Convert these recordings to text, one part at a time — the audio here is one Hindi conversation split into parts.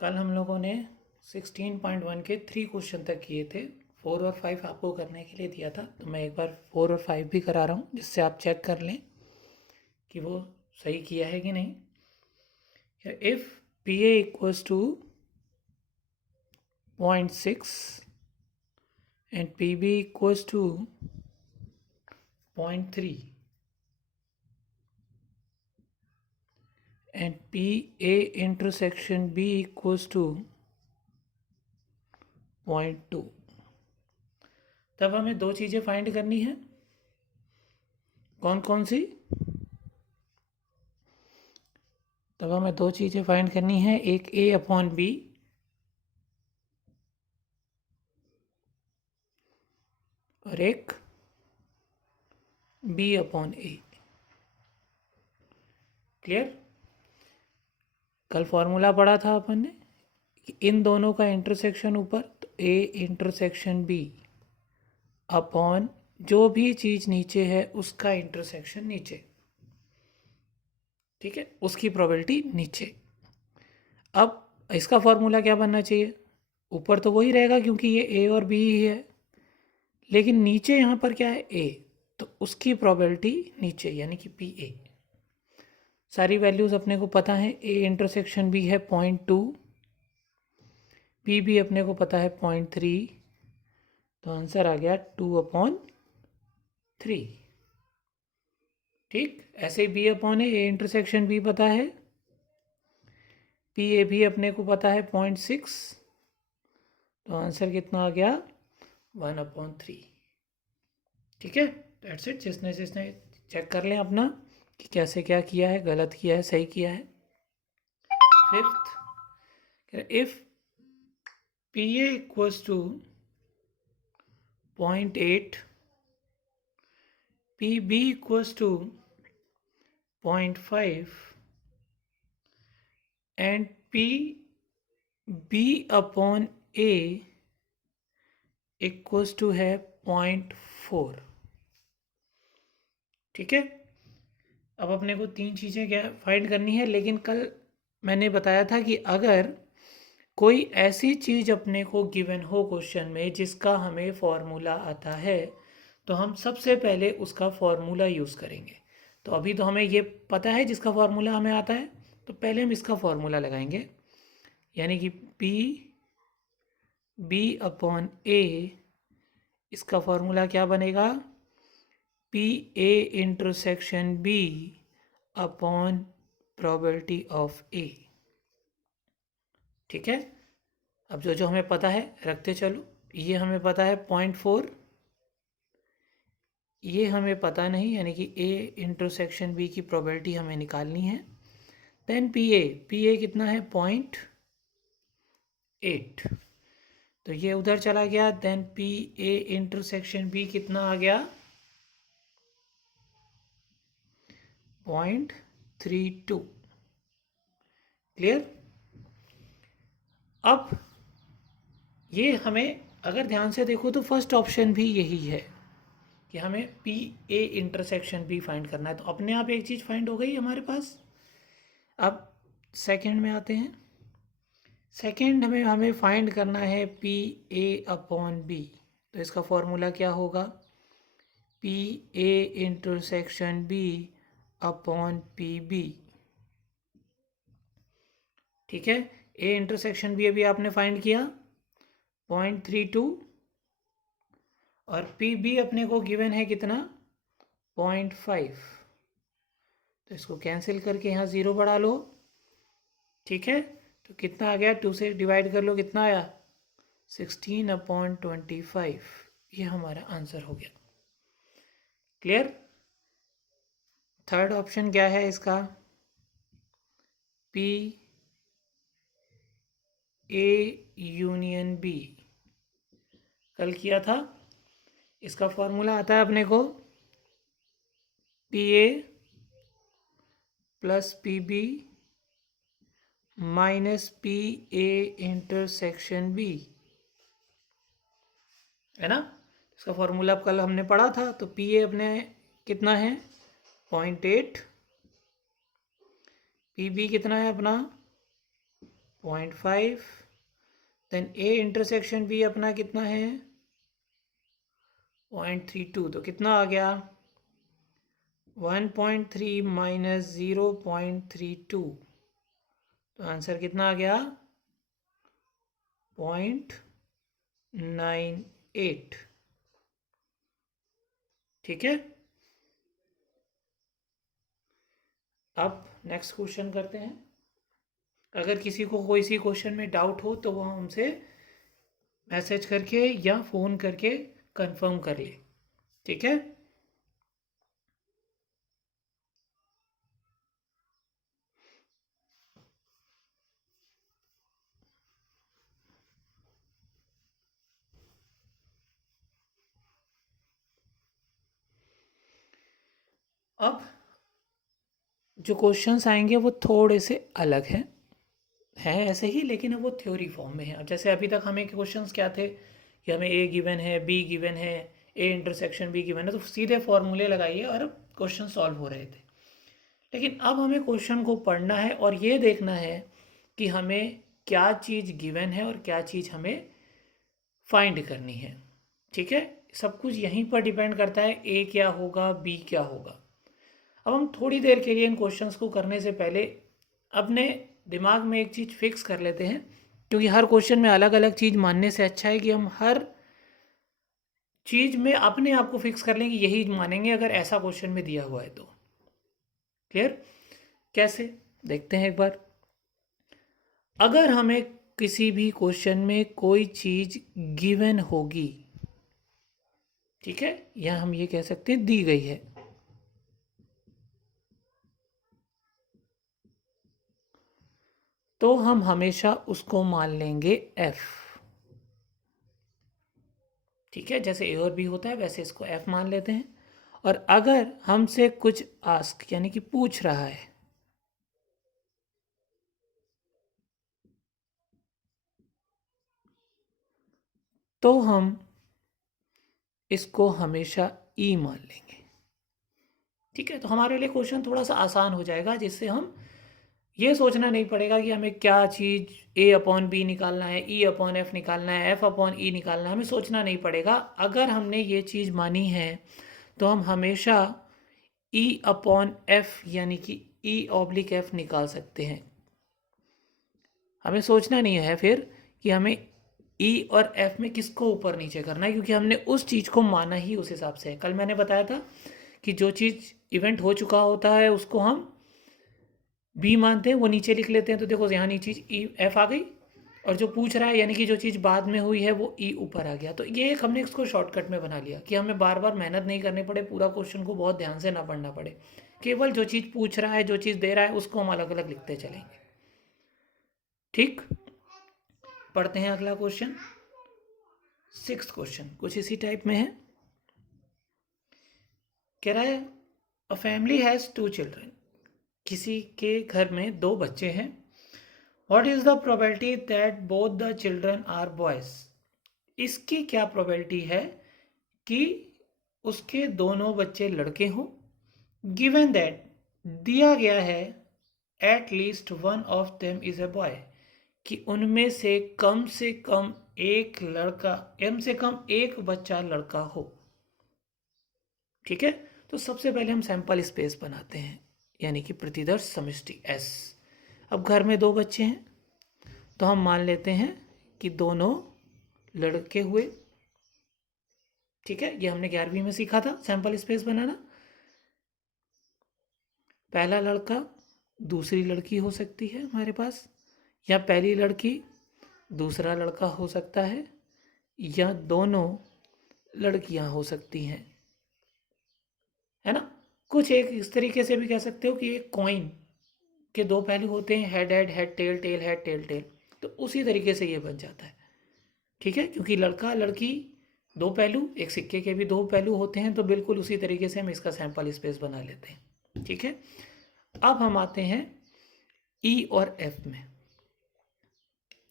कल हम लोगों ने 16.1 के 3 क्वेश्चन तक किए थे। 4 और 5 आपको करने के लिए दिया था, तो मैं एक बार 4 और 5 भी करा रहा हूँ जिससे आप चेक कर लें कि वो सही किया है कि नहीं। If P A equals to 0.6 and P B equals to 0.3 and PA intersection B equals to 0.2, तब हमें दो चीज़ें फाइंड करनी है। कौन कौन सी? तब हमें दो चीज़ें फाइंड करनी है, एक A अपॉन बी और एक B अपॉन ए। क्लियर? कल फॉर्मूला पढ़ा था अपन ने कि इन दोनों का इंटरसेक्शन ऊपर, तो A इंटरसेक्शन B अपॉन जो भी चीज़ नीचे है उसका इंटरसेक्शन नीचे। ठीक है, उसकी प्रोबेबिलिटी नीचे। अब इसका फॉर्मूला क्या बनना चाहिए? ऊपर तो वही रहेगा क्योंकि ये ए और बी ही है, लेकिन नीचे यहाँ पर क्या है? ए, तो उसकी प्रोबेबिलिटी नीचे यानी कि पी ए। सारी वैल्यूज़ अपने को पता है। ए इंटरसेक्शन बी है 0.2, पी भी अपने को पता है 0.3, तो आंसर आ गया 2/3। ठीक, ऐसे ही B upon A intersection B पता है, पी ए भी अपने को पता है 0.6, तो आंसर कितना आ गया? 1/3। ठीक है, दैट्स इट। जिसने जिसने चेक कर लें अपना कि कैसे क्या किया है, गलत किया है, सही किया है। Fifth, if P A equals to 0.8, P B equals to 0.5 and P B upon A equals to है 0.4। ठीक है, अब अपने को तीन चीज़ें क्या फाइंड करनी है, लेकिन कल मैंने बताया था कि अगर कोई ऐसी चीज़ अपने को गिवन हो क्वेश्चन में जिसका हमें फॉर्मूला आता है, तो हम सबसे पहले उसका फॉर्मूला यूज़ करेंगे। तो अभी तो हमें ये पता है जिसका फॉर्मूला हमें आता है, तो पहले हम इसका फॉर्मूला लगाएंगे, यानी कि पी बी अपॉन ए। इसका फॉर्मूला क्या बनेगा? P A intersection B upon probability of A. ठीक है, अब जो जो हमें पता है रखते चलो। ये हमें पता है 0.4, ये हमें पता नहीं, यानी कि ए इंटरसेक्शन बी की प्रोबेबिलिटी हमें निकालनी है। देन पी ए कितना है? 0.8, तो ये उधर चला गया। Then P A intersection B कितना आ गया? 0.32। क्लियर? अब ये हमें अगर ध्यान से देखो तो फर्स्ट ऑप्शन भी यही है कि हमें P A intersection B find करना है, तो अपने आप एक चीज़ फाइंड हो गई हमारे पास। अब सेकंड में आते हैं। सेकंड हमें फाइंड करना है पी ए अपॉन बी, तो इसका फॉर्मूला क्या होगा? P A intersection B upon P B. ठीक है, ए इंटरसेक्शन बी अभी आपने फाइंड किया 0.32, और पी बी अपने को गिवन है कितना? 0.5, तो इसको कैंसिल करके यहाँ 0 बढ़ा लो। ठीक है, तो कितना आ गया? 2 से डिवाइड कर लो, कितना आया? 16/25। ये हमारा आंसर हो गया। क्लियर? थर्ड ऑप्शन क्या है इसका? पी ए यूनियन बी कल किया था। इसका फॉर्मूला आता है अपने को P A plus P B minus P A intersection B, है ना? इसका फॉर्मूला कल हमने पढ़ा था। तो पी ए अपने कितना है? 0.8, पी बी कितना है अपना? 0.5, देन ए इंटरसेक्शन बी अपना कितना है 0.32, तो कितना आ गया 1.3 माइनस 0.32, तो आंसर कितना आ गया 0.98। ठीक है, अब नेक्स्ट क्वेश्चन करते हैं। अगर किसी को कोई सी क्वेश्चन में डाउट हो तो वो हमसे मैसेज करके या फ़ोन करके कंफर्म कर ले। ठीक है, अब जो क्वेश्चंस आएंगे वो थोड़े से अलग हैं ऐसे ही, लेकिन अब वो थ्योरी फॉर्म में है। अब जैसे अभी तक हमें क्वेश्चंस क्या थे कि हमें ए गिवन है, बी गिवन है, ए इंटरसेक्शन बी गिवन है, तो सीधे फॉर्मूले लगाइए और क्वेश्चन सॉल्व हो रहे थे। लेकिन अब हमें क्वेश्चन को पढ़ना है और ये देखना है कि हमें क्या चीज़ गिवन है और क्या चीज़ हमें फाइंड करनी है। ठीक है, सब कुछ यहीं पर डिपेंड करता है, ए क्या होगा, बी क्या होगा। अब हम थोड़ी देर के लिए इन क्वेश्चंस को करने से पहले अपने दिमाग में एक चीज़ फिक्स कर लेते हैं, क्योंकि हर क्वेश्चन में अलग अलग चीज़ मानने से अच्छा है कि हम हर चीज़ में अपने आप को फिक्स कर लें कि यही मानेंगे अगर ऐसा क्वेश्चन में दिया हुआ है तो। क्लियर? कैसे, देखते हैं एक बार। अगर हमें किसी भी क्वेश्चन में कोई चीज़ गिवन होगी, ठीक है, या हम ये कह सकते हैं दी गई है, तो हम हमेशा उसको मान लेंगे f। ठीक है, जैसे ए और बी होता है वैसे इसको f मान लेते हैं। और अगर हमसे कुछ आस्क यानी कि पूछ रहा है, तो हम इसको हमेशा e मान लेंगे। ठीक है, तो हमारे लिए क्वेश्चन थोड़ा सा आसान हो जाएगा, जिससे हम ये सोचना नहीं पड़ेगा कि हमें क्या चीज़ a अपॉन बी निकालना है, e अपॉन एफ निकालना है, f अपॉन ई निकालना है, हमें सोचना नहीं पड़ेगा। अगर हमने ये चीज़ मानी है तो हम हमेशा e अपॉन एफ यानी कि e ऑब्लिक एफ निकाल सकते हैं। हमें सोचना नहीं है फिर कि हमें e और f में किसको ऊपर नीचे करना है, क्योंकि हमने उस चीज़ को माना ही उस हिसाब से है। कल मैंने बताया था कि जो चीज़ इवेंट हो चुका होता है उसको हम बी मानते हैं, वो नीचे लिख लेते हैं। तो देखो यहाँ नीचे ई एफ आ गई, और जो पूछ रहा है यानी कि जो चीज़ बाद में हुई है वो ई ऊपर आ गया। तो ये एक हमने इसको शॉर्टकट में बना लिया कि हमें बार बार मेहनत नहीं करनी पड़े, पूरा क्वेश्चन को बहुत ध्यान से ना पढ़ना पड़े, केवल जो चीज़ पूछ रहा है, जो चीज़ दे रहा है, उसको हम अलग अलग लिखते चलेंगे। ठीक, पढ़ते हैं अगला क्वेश्चन। 6th क्वेश्चन कुछ इसी टाइप में है। कह रहा है अ फैमिली हैज़ 2 चिल्ड्रन, किसी के घर में 2 बच्चे हैं। What is the probability that both the children are boys? इसकी क्या प्रोबेबिलिटी है कि उसके दोनों बच्चे लड़के हों, गिवन दैट दिया गया है at least one of them is a boy, कि उनमें से कम एक लड़का, कम से कम एक बच्चा लड़का हो। ठीक है, तो सबसे पहले हम सैंपल स्पेस बनाते हैं, यानी कि प्रतिदर्श समष्टि S। अब घर में 2 बच्चे हैं तो हम मान लेते हैं कि दोनों लड़के हुए। ठीक है, ये हमने 11वीं में सीखा था सैंपल स्पेस बनाना। पहला लड़का दूसरी लड़की हो सकती है हमारे पास, या पहली लड़की दूसरा लड़का हो सकता है, या दोनों लड़कियां हो सकती हैं, है ना। कुछ एक इस तरीके से भी कह सकते हो कि एक कॉइन के 2 पहलू होते हैं, head head, head tail, tail head, tail tail, तो उसी तरीके से ये बन जाता है। ठीक है, क्योंकि लड़का लड़की 2 पहलू, एक सिक्के के भी 2 पहलू होते हैं, तो बिल्कुल उसी तरीके से हम इसका सैंपल स्पेस बना लेते हैं। ठीक है, अब हम आते हैं ई और एफ में।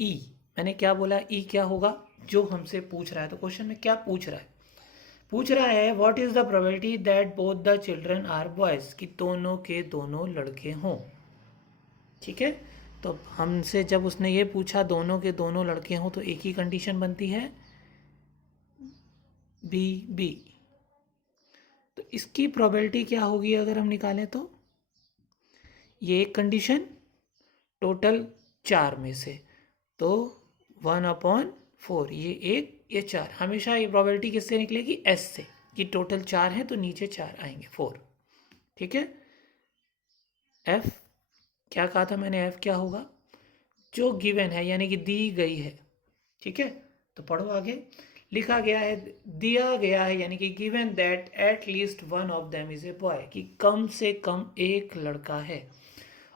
ई मैंने क्या बोला, ई क्या होगा, जो हमसे पूछ रहा है। तो क्वेश्चन में क्या पूछ रहा है, पूछ रहा है what is the probability that both the children are boys, कि दोनों के दोनों लड़के हों। ठीक है, तो हमसे जब उसने ये पूछा दोनों के दोनों लड़के हों तो एक ही कंडीशन बनती है बी बी। तो इसकी प्रोबेबिलिटी क्या होगी अगर हम निकालें तो ये एक कंडीशन टोटल 4 में से, तो 1/4, ये एक ये 4, हमेशा ये प्रोबेबिलिटी किससे निकलेगी एस से, कि टोटल 4 है तो नीचे 4 आएंगे 4। ठीक है। एफ क्या कहा था मैंने, एफ क्या होगा, जो गिवन है यानी कि दी गई है। ठीक है, तो पढ़ो आगे। लिखा गया है, दिया गया है यानी कि given that at least one of them is a boy, कि कम से कम एक लड़का है।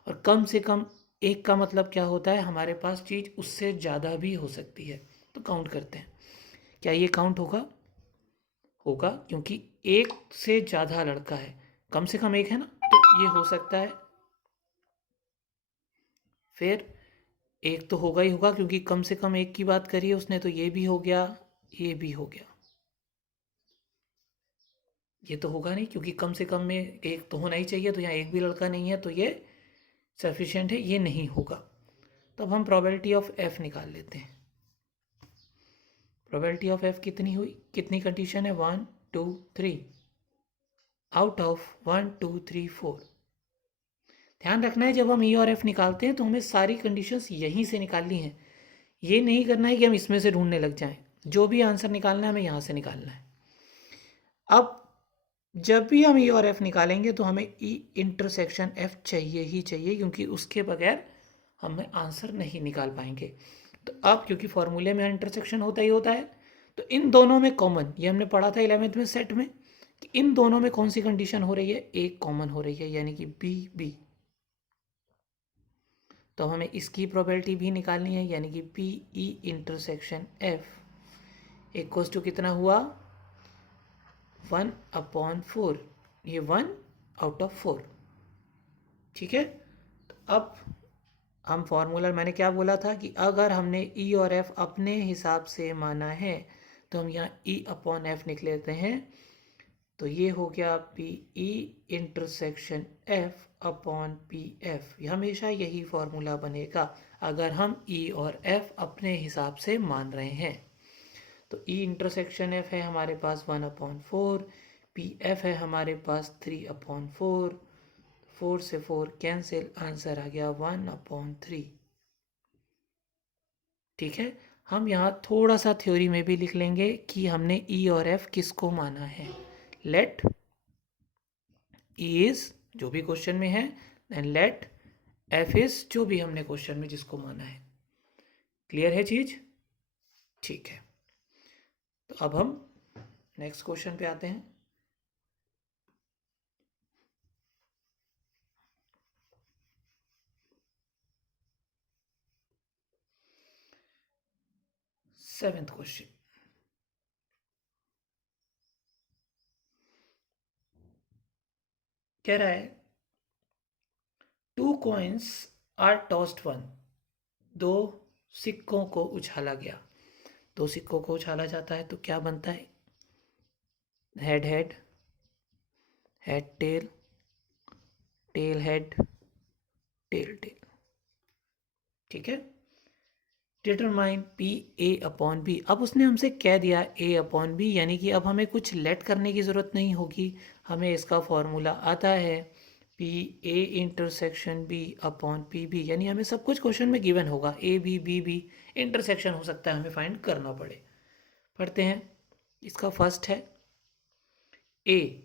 और कम से कम एक का मतलब क्या होता है, हमारे पास चीज़ उससे ज़्यादा भी हो सकती है। तो काउंट करते हैं, क्या ये काउंट होगा, होगा, क्योंकि एक से ज़्यादा लड़का है, कम से कम एक है ना, तो ये हो सकता है। फिर एक तो होगा ही होगा, क्योंकि कम से कम एक की बात करी है उसने, तो ये भी हो गया, ये भी हो गया। ये तो होगा नहीं, क्योंकि कम से कम में एक तो होना ही चाहिए, तो यहाँ एक भी लड़का नहीं है, तो ये सफिशिएंट है, ये नहीं होगा। तो अब हम प्रोबेबिलिटी ऑफ एफ निकाल लेते हैं। प्रोबेबिलिटी ऑफ एफ कितनी हुई, कितनी कंडीशन है, 1 2 3 आउट ऑफ 1 2 3 4। ध्यान रखना है जब हम ई और एफ निकालते हैं तो हमें सारी कंडीशंस यहीं से निकालनी है। ये नहीं करना है कि हम इसमें से ढूंढने लग जाएं, जो भी आंसर निकालना है हमें यहाँ से निकालना है। अब जब भी हम ई और एफ निकालेंगे तो हमें ई इंटरसेक्शन एफ चाहिए ही चाहिए, क्योंकि उसके बगैर हमें आंसर नहीं निकाल पाएंगे। तो अब क्योंकि फॉर्मूले में इंटरसेक्शन होता ही होता है, तो इन दोनों में कॉमन, ये हमने पढ़ा था 11th में सेट में, कि इन दोनों में कौन सी कंडीशन हो रही है, एक कॉमन हो रही है, यानी कि बी बी। तो हमें इसकी प्रोबेबिलिटी भी निकालनी है, यानी कि P E intersection F equals to कितना हुआ, 1/4, ये 1/4। ठीक है। तो अब हम फॉर्मूला, मैंने क्या बोला था कि अगर हमने ई और एफ अपने हिसाब से माना है तो हम यहाँ E/F निकल लेते हैं। तो ये हो गया P E intersection F upon P F, हमेशा यही फॉर्मूला बनेगा अगर हम ई और एफ अपने हिसाब से मान रहे हैं। तो ई इंटरसेक्शन एफ है हमारे पास 1/4, पी एफ है हमारे पास 3/4, 4 से 4 कैंसिल, आंसर आ गया 1/3। ठीक है। हम यहाँ थोड़ा सा थ्योरी में भी लिख लेंगे कि हमने ई और एफ किसको माना है। लेट ई इज जो भी क्वेश्चन में है, देन लेट एफ इज जो भी हमने क्वेश्चन में जिसको माना है। क्लियर है चीज, ठीक है। तो अब हम नेक्स्ट क्वेश्चन पे आते हैं। सेवेंथ क्वेश्चन कह रहा है 2 coins आर टॉस्ड वन, दो सिक्कों को उछाला गया, दो सिक्कों को उछाला जाता है तो क्या बनता है, head head, head tail, tail head, tail tail. ठीक है। Determine P A upon B, अब उसने हमसे कह दिया ए अपॉन बी, यानी कि अब हमें कुछ लेट करने की ज़रूरत नहीं होगी, हमें इसका फॉर्मूला आता है P A intersection B upon P B, यानी हमें सब कुछ क्वेश्चन में गिवन होगा, A B B B intersection हो सकता है हमें फाइंड करना पड़े। पढ़ते हैं। इसका फर्स्ट है ए,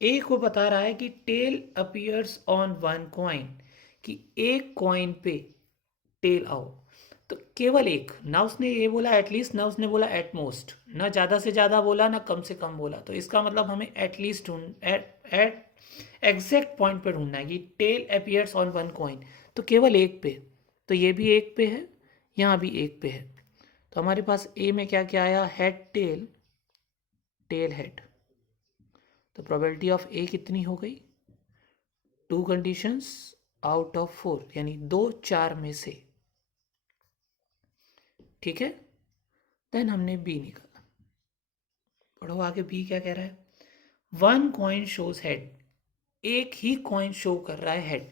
ए को बता रहा है कि tail appears on one coin, कि एक कॉइन पे टेल आओ, तो केवल एक, ना उसने ये बोला एटलीस्ट, ना उसने बोला एट मोस्ट, ना ज़्यादा से ज़्यादा बोला ना कम से कम बोला, तो इसका मतलब हमें एटलीस्ट ढूंढ एट एग्जैक्ट पॉइंट पे ढूंढना है कि tail appears on one coin, तो केवल एक पे, तो ये भी एक पे है, यहाँ भी एक पे है। तो हमारे पास ए में क्या क्या आया, हेड टेल, टेल हेड। तो प्रोबेबिलिटी ऑफ ए कितनी हो गई, 2 कंडीशंस आउट ऑफ 4, यानी 2 4 में से। ठीक है। देन हमने बी निकाला, पढ़ो आगे बी क्या कह रहा है, 1 कॉइन शोज हेड, एक ही कॉइन शो कर रहा है हेड,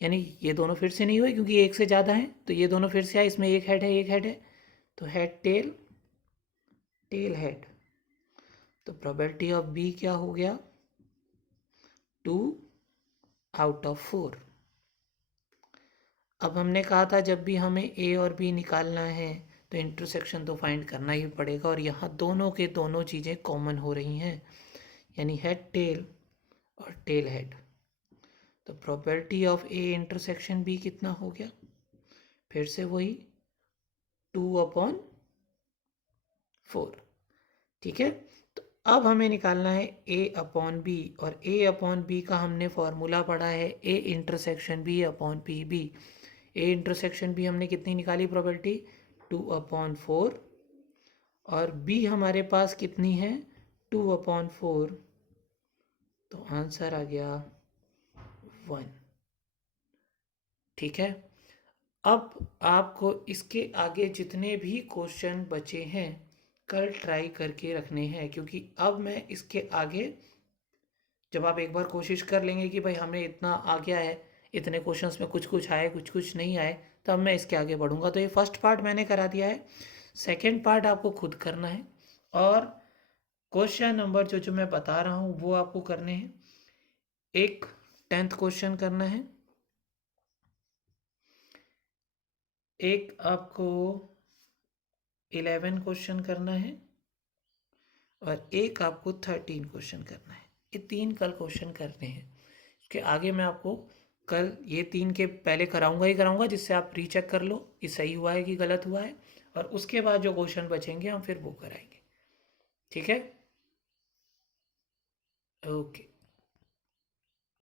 यानी ये दोनों फिर से नहीं हुए क्योंकि एक से ज़्यादा हैं, तो ये दोनों फिर से आए, इसमें एक हेड है एक हेड है, तो हेड टेल टेल हेड। तो प्रोबेबिलिटी ऑफ बी क्या हो गया, 2/4। अब हमने कहा था जब भी हमें ए और बी निकालना है तो इंटरसेक्शन तो फाइंड करना ही पड़ेगा, और यहाँ दोनों के दोनों चीज़ें कॉमन हो रही हैं, यानी हेड टेल और टेल हेड। तो probability of A intersection B कितना हो गया, फिर से वही 2/4। ठीक है, तो अब हमें निकालना है ए अपॉन बी, और ए अपॉन बी का हमने फॉर्मूला पढ़ा है A intersection B upon P B. A intersection B हमने कितनी निकाली प्रोबेबिलिटी, 2/4, और बी हमारे पास कितनी है, 2/4, तो आंसर आ गया 1। ठीक है, अब आपको इसके आगे जितने भी क्वेश्चन बचे हैं कल ट्राई करके रखने हैं, क्योंकि अब मैं इसके आगे जब आप एक बार कोशिश कर लेंगे कि भाई हमें इतना आ गया है, इतने क्वेश्चंस में कुछ कुछ आए कुछ कुछ नहीं आए, तब मैं इसके आगे बढ़ूंगा। तो ये फर्स्ट पार्ट मैंने करा दिया है, सेकंड पार्ट आपको खुद करना है, और क्वेश्चन नंबर जो जो मैं बता रहा हूँ वो आपको करने हैं। एक 10th क्वेश्चन करना है, एक आपको 11 क्वेश्चन करना है, और एक आपको 13 क्वेश्चन करना है। ये 3 कल क्वेश्चन करने हैं, इसके आगे मैं आपको कल ये 3 के पहले कराऊंगा ही कराऊंगा, जिससे आप रीचेक कर लो कि सही हुआ है कि गलत हुआ है, और उसके बाद जो क्वेश्चन बचेंगे हम फिर वो कराएंगे। ठीक है, ओके।